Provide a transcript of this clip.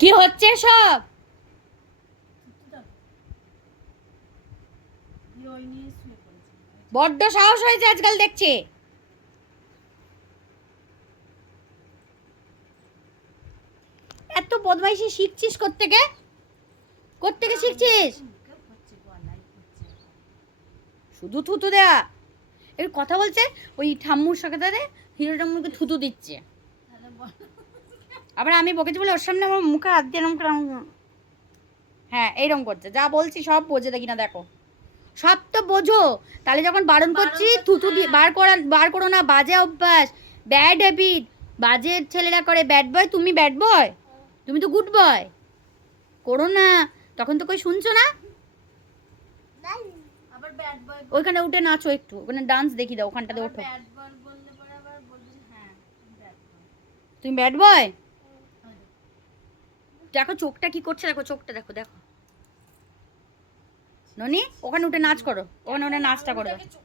কি হচ্ছে সব? বড্ড সাহস হয়েছে আজকাল দেখছি। এত বদমাইশি শিখছিস কোত্থেকে? কোত্থেকে শিখছিস? শুধু থুতু দেয়া। এর কথা বলছে ওই ঠাম্মুর সাথে হিরো ঠাম্মুকে থুতু দিচ্ছে। আবার আমি বকেছি বলে ওর সামনে আমার মুখে হাত দিয়ে এরকম। হ্যাঁ এইরকম করছে, যা বলছি সব বোঝে দেখি না, দেখো সব তো বোঝো। তাহলে যখন বারণ করছি থুতু দিয়ে বার করো না, বাজে অভ্যাস, ব্যাড হ্যাবিট। বাজে ছেলেরা করে, ব্যাড বয়। তুমি ব্যাড বয়? তুমি তো গুড বয়। করো না, তখন তো কই শুনছো না। ওইখানে উঠে নাচো একটু, ওখানে ডান্স দেখি দাও, ওখানটাতে ওঠো। তুমি ব্যাড বয়? দেখো চোখটা কি করছে, দেখো চোখটা, দেখো দেখো। ননি ওখানে উঠে নাচ করো, ওখানে উঠে নাচটা করো।